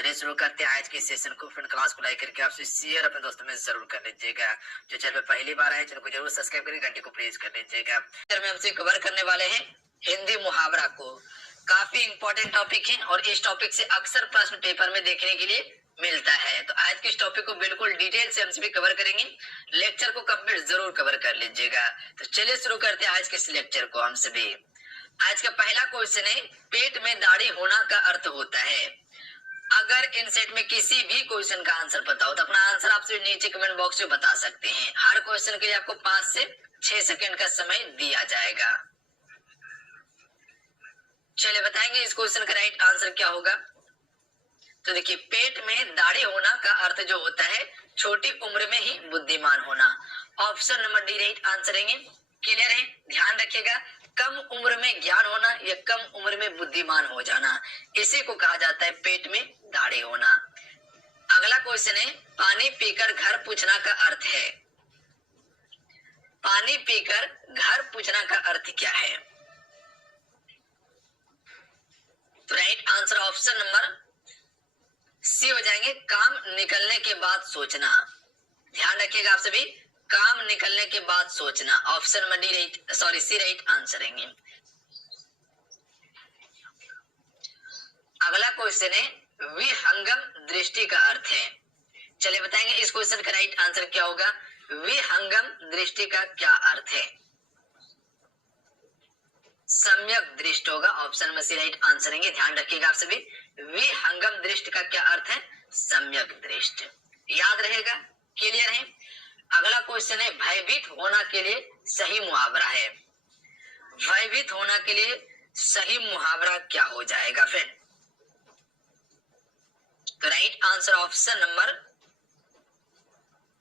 चलिए शुरू करते हैं आज के सेशन को। फ्रेंड क्लास को लाइक करके आपसे शेयर अपने दोस्तों में जरूर कर लीजिएगा। जो चैनल पे पहली बार आए चैनल को जरूर सब्सक्राइब करके घंटे को प्रेस कर लीजिएगा। में हमसे कवर करने वाले हैं हिंदी मुहावरा को। काफी इंपॉर्टेंट टॉपिक है और इस टॉपिक से अक्सर प्रश्न पेपर में देखने के लिए मिलता है। तो आज के इस टॉपिक को बिल्कुल डिटेल से हमसे भी कवर करेंगे। लेक्चर को कंप्लीट जरूर कवर कर लीजिएगा। तो चलिए शुरू करते हैं आज के इस लेक्चर को। हम सभी आज का पहला क्वेश्चन है, पेट में दाढ़ी होना का अर्थ होता है। अगर इन सेट में किसी भी क्वेश्चन का आंसर पता हो तो अपना आंसर आपसे नीचे कमेंट बॉक्स में बता सकते हैं। हर क्वेश्चन के लिए आपको 5 से 6 सेकंड का समय दिया जाएगा। चलिए बताएंगे इस क्वेश्चन का राइट आंसर क्या होगा। तो देखिए, पेट में दाढ़ी होना का अर्थ जो होता है छोटी उम्र में ही बुद्धिमान होना। Option number D right answer है। क्लियर है? ध्यान रखिएगा, कम उम्र में ज्ञान होना या कम उम्र में बुद्धिमान हो जाना, इसी को कहा जाता है पेट में दाढ़ी होना। अगला क्वेश्चन है, पानी पीकर घर पूछना का अर्थ है। पानी पीकर घर पूछना का अर्थ क्या है? तो right answer option number C हो जाएंगे, काम निकलने के बाद सोचना। ध्यान रखिएगा आप सभी, काम निकलने के बाद सोचना। ऑप्शन नंबर डी राइट सी राइट आंसर है। अगला क्वेश्चन है, विहंगम दृष्टि का अर्थ है। चलिए बताएंगे इस क्वेश्चन का राइट आंसर क्या होगा। विहंगम दृष्टि का क्या अर्थ है? सम्यक दृष्टि होगा। ऑप्शन में सी राइट आंसर है। ध्यान रखिएगा आप सभी, विहंगम दृष्टि का क्या अर्थ है? सम्यक दृष्टि। याद रहेगा? क्लियर है? अगला क्वेश्चन है, भयभीत होना के लिए सही मुहावरा है। भयभीत होना के लिए सही मुहावरा क्या हो जाएगा फ्रेंड? तो right answer option number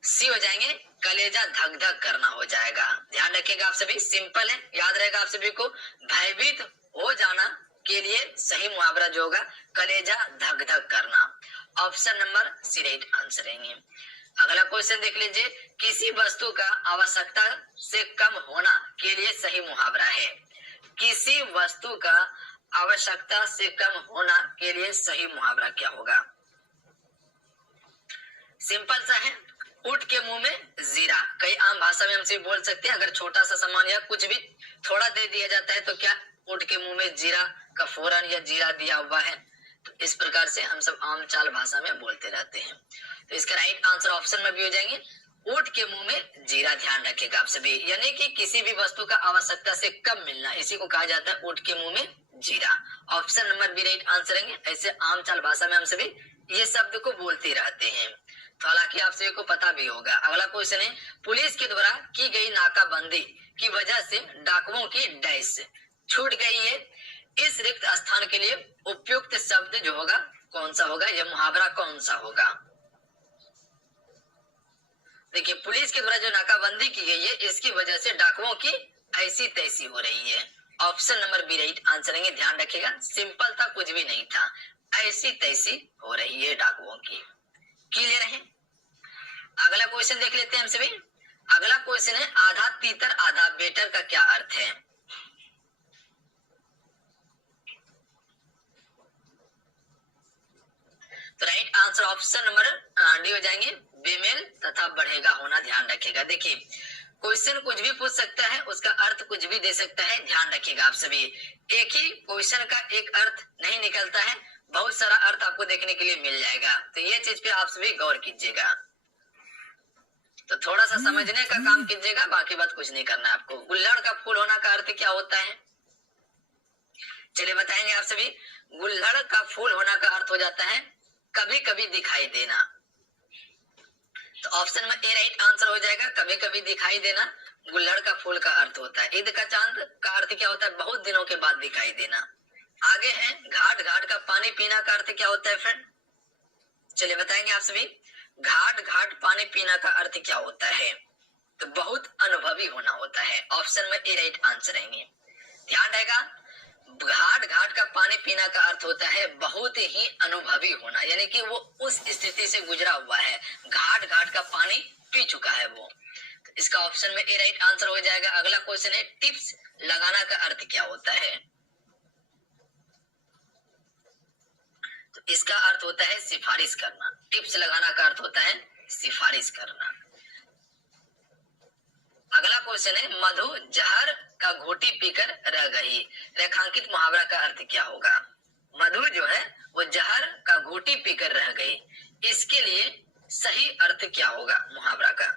C हो जाएंगे, कलेजा धक धक करना हो जाएगा। ध्यान रखिएगा आप सभी, सिंपल है, याद रहेगा आप सभी को। भयभीत हो जाना के लिए सही मुहावरा जो होगा कलेजा धक धक करना। Option number C right answer है। अगला क्वेश्चन देख लीजिए, किसी वस्तु का आवश्यकता से कम होना के लिए सही मुहावरा है। किसी वस्तु का आवश्यकता से कम होना के लिए सही मुहावरा क्या होगा? सिंपल सा है, ऊंट के मुंह में जीरा। कई आम भाषा में हमसे बोल सकते हैं, अगर छोटा सा सामान या कुछ भी थोड़ा दे दिया जाता है तो क्या ऊंट के मुंह में जीरा का फौरन या जीरा दिया हुआ है। तो इस प्रकार से हम सब आम चाल भाषा में बोलते रहते हैं। तो इसका राइट आंसर ऑप्शन में भी हो जाएंगे, ऊंट के मुंह में जीरा। ध्यान रखिएगा आप सभी, यानी कि किसी भी वस्तु का आवश्यकता से कम मिलना, इसी को कहा जाता है ऊंट के मुंह में जीरा। Option number B right answer है। ऐसे आम चाल भाषा में हम सभी ये शब्द को बोलते रहते हैं, तो हालांकि आप सभी को पता भी होगा। अगला क्वेश्चन है, पुलिस के द्वारा की गई नाकाबंदी की वजह से डाकुओं की डैश छूट गई है। इस रिक्त स्थान के लिए उपयुक्त शब्द जो होगा कौन सा होगा? यह मुहावरा कौन सा होगा? देखिए, पुलिस के द्वारा जो नाकाबंदी की गई है इसकी वजह से डाकुओं की ऐसी तैसी हो रही है। Option number B right answer है। ध्यान रखिएगा, सिंपल था, कुछ भी नहीं था, ऐसी तैसी हो रही है डाकुओं की। क्लियर है? अगला क्वेश्चन देख लेते हैं हम सभी। अगला क्वेश्चन है, आधा तीतर आधा बेटर का क्या अर्थ है? तो right answer option number D हो जाएंगे, बेमेल तथा बढ़ेगा होना। ध्यान रखिएगा, देखिए क्वेश्चन कुछ भी पूछ सकता है, उसका अर्थ कुछ भी दे सकता है। ध्यान रखिएगा आप सभी, एक ही क्वेश्चन का एक अर्थ नहीं निकलता है, बहुत सारा अर्थ आपको देखने के लिए मिल जाएगा। तो ये चीज पे आप सभी गौर कीजिएगा। तो थोड़ा सा समझने का काम कीजिएगा, बाकी बात कुछ नहीं करना है आपको। गुल्लड़ का फूल होना का अर्थ क्या होता है? चलिए बताएंगे आप सभी। गुल्लड़ का फूल होना का अर्थ हो जाता है कभी कभी दिखाई देना। तो ऑप्शन में ए राइट आंसर हो जाएगा, कभी कभी दिखाई देना गुल्लड़ का फूल का अर्थ होता है। ईद का चांद का अर्थ क्या होता है? बहुत दिनों के बाद दिखाई देना। आगे है, घाट घाट का पानी पीना का अर्थ क्या होता है फ्रेंड? चलिए बताएंगे आप सभी, घाट घाट पानी पीना का अर्थ क्या होता है? तो बहुत अनुभवी होना होता है। ऑप्शन में ए राइट आंसर है। ध्यान रहेगा, घाट घाट का पानी पीना का अर्थ होता है बहुत ही अनुभवी होना, यानी कि वो उस स्थिति से गुजरा हुआ है, घाट घाट का पानी पी चुका है वो। तो इसका ऑप्शन में ए राइट आंसर हो जाएगा। अगला क्वेश्चन है, टिप्स लगाना का अर्थ क्या होता है? तो इसका अर्थ होता है सिफारिश करना। टिप्स लगाना का अर्थ होता है सिफारिश करना। अगला क्वेश्चन है मधु जहर का घोटी पीकर रह गई। रेखांकित मुहावरा का अर्थ क्या होगा? मधु जो है वो जहर का घोटी पीकर रह गई, इसके लिए सही अर्थ क्या होगा मुहावरा का?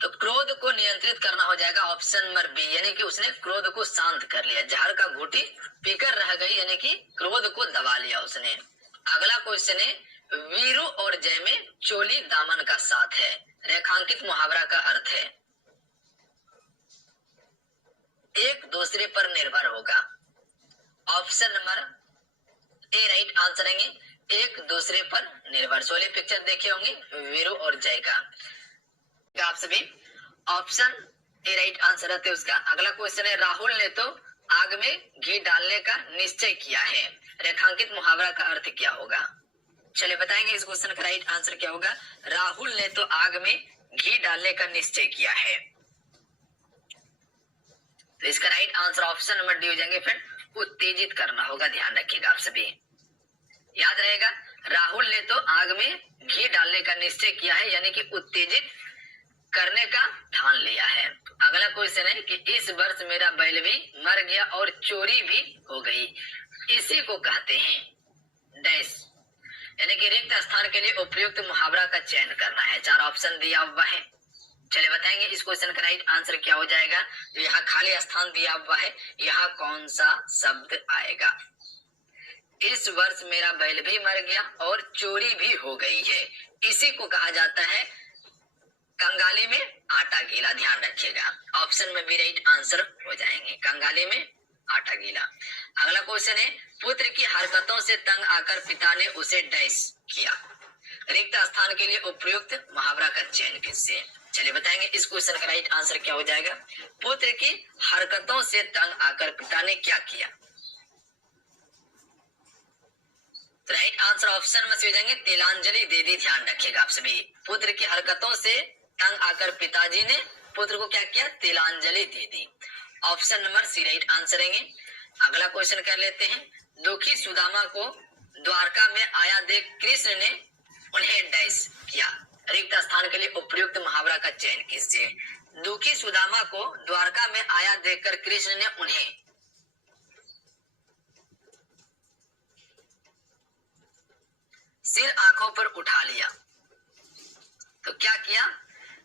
तो क्रोध को नियंत्रित करना हो जाएगा ऑप्शन नंबर बी, यानी कि उसने क्रोध को शांत कर लिया। जहर का घोटी पीकर रह गई यानी कि क्रोध को दबा लिया उसने। अगला क्वेश्चन है वीरू और जय में चोली दामन का साथ है। रेखांकित मुहावरा का अर्थ है एक दूसरे पर निर्भर होगा। Option number A right answer है एक दूसरे पर निर्भर। सोले पिक्चर देखे होंगे वीरू और जय का। आप सभी ऑप्शन ए राइट आंसर है उसका। अगला क्वेश्चन है राहुल ने तो आग में घी डालने का निश्चय किया है। रेखांकित मुहावरा का अर्थ क्या होगा? चलिए बताएंगे इस क्वेश्चन का राइट आंसर क्या होगा। राहुल ने तो आग में घी डालने का निश्चय किया है। तो इसका right answer option number D हो जाएंगे फ्रेंड, उत्तेजित करना होगा। ध्यान रखिएगा आप सभी, याद रहेगा राहुल ने तो आग में घी डालने का निश्चय किया है यानी कि उत्तेजित करने का ठान लिया है। अगला क्वेश्चन है कि इस वर्ष मेरा बैल भी मर गया और चोरी भी हो गई, इसी को कहते हैं डैश। यानी कि रिक्त स्थान के लिए उपयुक्त मुहावरा का चयन करना है। 4 ऑप्शन दिया हुआ है। चलिए बताएंगे इस क्वेश्चन का राइट आंसर क्या हो जाएगा। जो यहाँ खाली स्थान दिया हुआ है यहाँ कौन सा शब्द आएगा? इस वर्ष मेरा बैल भी मर गया और चोरी भी हो गई है, इसी को कहा जाता है कंगाली में आटा गीला। ध्यान रखिएगा ऑप्शन में भी राइट आंसर हो जाएंगे कंगाली में आटा गीला। अगला क्वेश्चन है पुत्र की हरकतों से तंग आकर पिता ने उसे डैश किया। रिक्त स्थान के लिए उपयुक्त मुहावरा का चयन किससे? चलिए बताएंगे इस क्वेश्चन का राइट आंसर क्या हो जाएगा। पुत्र की हरकतों से तंग आकर पिता ने क्या किया? राइट आंसर ऑप्शन में से हो जाएंगे तिलांजलि दे दी। ध्यान रखिएगा आप सभी, पुत्र की हरकतों से तंग आकर पिताजी ने पुत्र को क्या किया? तिलांजलि दे दी। Option number C right answer है। अगला क्वेश्चन कर लेते हैं दुखी सुदामा को द्वारका में आया देख कृष्ण ने उन्हें डैश किया। रिक्त स्थान के लिए उपयुक्त मुहावरा का चयन कीजिए। दुखी सुदामा को द्वारका में आया देखकर कृष्ण ने उन्हें सिर आंखों पर उठा लिया। तो क्या किया?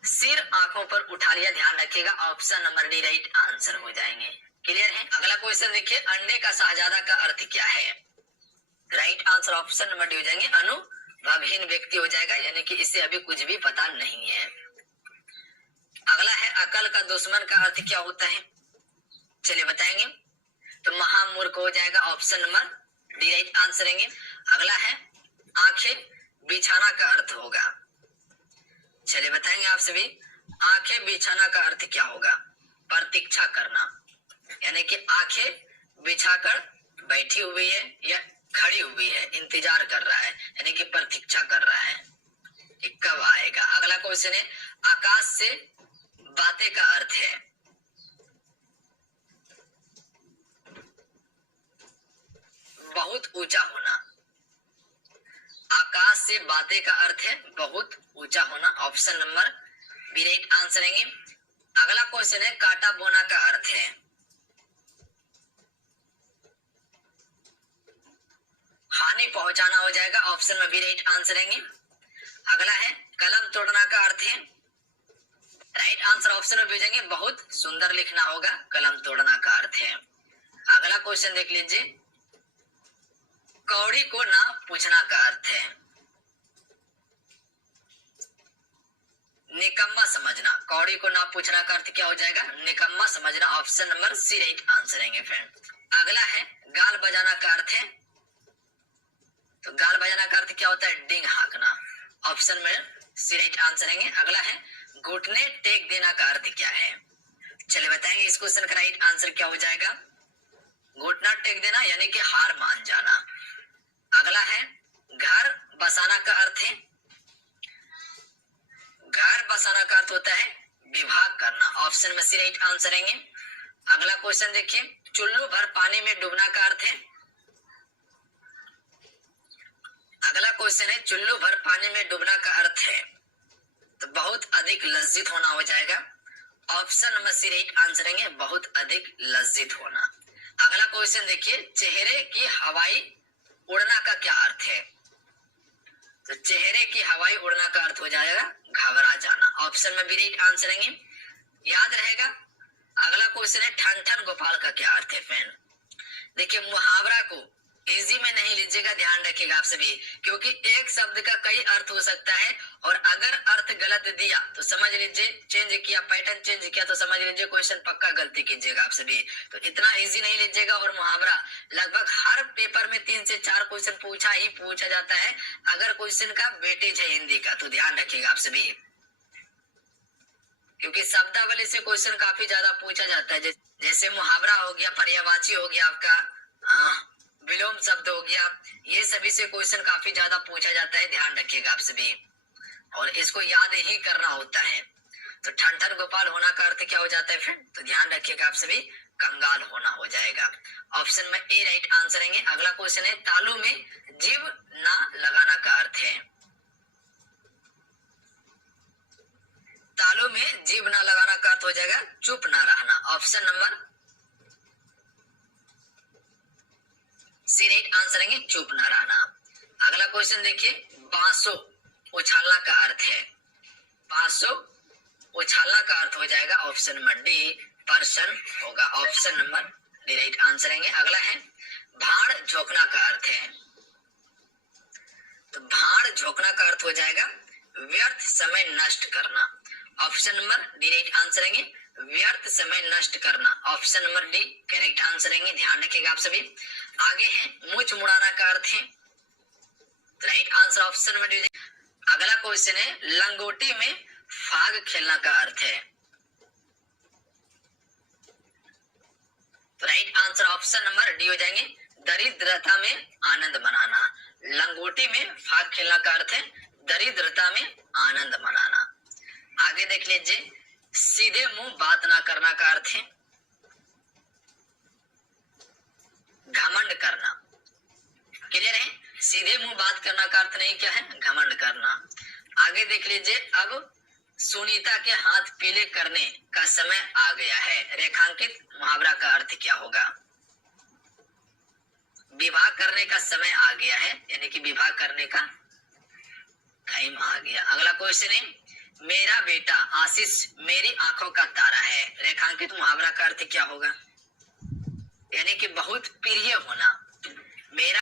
सिर आंखों पर उठा लिया। ध्यान रखिएगा option number D right answer हो जाएंगे। क्लियर है? अगला क्वेश्चन देखिए अंडे का शाहजादा का अर्थ क्या है? Right answer option number D हो जाएंगे अनुभवहीन व्यक्ति हो जाएगा, यानी कि इससे अभी कुछ भी पता नहीं है। अगला है अकल का दुश्मन का अर्थ क्या होता है? चलिए बताएंगे। तो महामूर्ख हो जाएगा option number D right answer है। अगला है आंखें बिछाना का अर्थ होगा। चलिए बताएंगे आप सभी आंखें बिछाना का अर्थ क्या होगा? प्रतीक्षा करना, यानी कि आंखें बिछाकर बैठी हुई है या खड़ी हुई है, इंतजार कर रहा है, यानी कि प्रतीक्षा कर रहा है कि कब आएगा। अगला क्वेश्चन है आकाश से बातें का अर्थ है। बहुत ऊंचा होना। आकाश से बातें का अर्थ है बहुत ऊंचा होना। Option number B right answer है। अगला क्वेश्चन है काटा बोना का अर्थ है। हानि पहुंचाना हो जाएगा। ऑप्शन में बी राइट आंसर है। अगला है कलम तोड़ना का अर्थ है। राइट आंसर ऑप्शन में भेजेंगे बहुत सुंदर लिखना होगा, कलम तोड़ना का अर्थ है। अगला क्वेश्चन देख लीजिए कौड़ी को ना पूछना का अर्थ है निकम्मा समझना। कौड़ी को ना पूछना का अर्थ क्या हो जाएगा? निकम्मा समझना। Option number C right answer है फ्रेंड। अगला है गाल बजाना का अर्थ है। तो गाल बजाना का अर्थ क्या होता है? डिंग हाँकना। ऑप्शन में सी राइट आंसर है। अगला है घुटने टेक देना का अर्थ क्या है? चलिए बताएंगे इस क्वेश्चन का राइट आंसर क्या हो जाएगा। घुटना टेक देना यानी कि हार मान जाना। अगला है घर बसाना का अर्थ है। घर बसाना का अर्थ होता है विभाग करना। ऑप्शन में सी राइट आंसर है। अगला क्वेश्चन देखिए चुल्लू भर पानी में डूबना का अर्थ है। अगला क्वेश्चन है चुल्लू भर पानी में डूबना का अर्थ है, तो बहुत अधिक लज्जित होना हो जाएगा। Option number C right answer है, बहुत अधिक लज्जित होना। अगला क्वेश्चन देखिए, चेहरे की हवाई उड़ना का क्या अर्थ है? तो चेहरे की हवाई उड़ना का अर्थ हो जाएगा घबरा जाना। ऑप्शन में बी राइट आंसर है, याद रहेगा। अगला क्वेश्चन है ठन ठन गोपाल का क्या अर्थ है फ्रेंड? देखिए मुहावरा को इजी में नहीं लीजिएगा, ध्यान रखिएगा आप सभी, क्योंकि एक शब्द का कई अर्थ हो सकता है और अगर अर्थ गलत दिया तो समझ लीजिए चेंज किया, पैटर्न चेंज किया तो समझ लीजिए क्वेश्चन पक्का गलती कीजिएगा आप सभी। तो इतना इजी नहीं लीजिएगा। और मुहावरा लगभग हर पेपर में 3 से 4 क्वेश्चन पूछा जाता है अगर क्वेश्चन का वेटेज है हिंदी का, तो ध्यान रखिएगा आप सभी, क्योंकि शब्दावली से क्वेश्चन काफी ज्यादा पूछा जाता है। जैसे मुहावरा हो गया, पर्यायवाची हो गया, आपका विलोम शब्द हो गया, ये सभी से क्वेश्चन काफी ज्यादा पूछा जाता है, ध्यान रखिएगा आप सभी, और इसको याद ही करना होता है। तो ठन ठन गोपाल होना का अर्थ क्या हो जाता है फ्रेंड? तो ध्यान रखिएगा आप सभी, कंगाल होना हो जाएगा। ऑप्शन में ए राइट आंसर है। अगला क्वेश्चन है तालू में जीभ ना लगाना का अर्थ है। तालू में जीभ ना लगाना का अर्थ हो जाएगा चुप ना रहना। Option number C right answer है, चुप ना रहना। अगला क्वेश्चन देखिए, बांसो उछालना का अर्थ है। बांसो उछालना का अर्थ हो जाएगा ऑप्शन नंबर डी पर्सन होगा। Option number D right answer है। अगला है भाड़ झोंकना का अर्थ है। तो भाड़ झोंकना का अर्थ हो जाएगा व्यर्थ समय नष्ट करना। Option number D right answer है, व्यर्थ समय नष्ट करना। Option number D correct answer है, ध्यान रखिएगा आप सभी। आगे है मूंछ मुड़ाना का अर्थ है, right answer option number D. अगला क्वेश्चन है लंगोटी में फाग खेलना का अर्थ है। तो right answer option number D हो जाएंगे दरिद्रता में आनंद मनाना। लंगोटी में फाग खेलना का अर्थ है दरिद्रता में आनंद मनाना। आगे देख लीजिए, सीधे मुंह बात ना करना का अर्थ है घमंड करना। क्लियर है? सीधे मुंह बात करना का अर्थ नहीं क्या है, घमंड करना। आगे देख लीजिए, अब सुनीता के हाथ पीले करने का समय आ गया है, रेखांकित मुहावरा का अर्थ क्या होगा? विवाह करने का समय आ गया है, यानी कि विवाह करने का टाइम आ गया। अगला क्वेश्चन है मेरा बेटा आशीष मेरी आंखों का तारा है, रेखांकित मुहावरा का अर्थ क्या होगा? यानी कि बहुत प्रिय होना। मेरा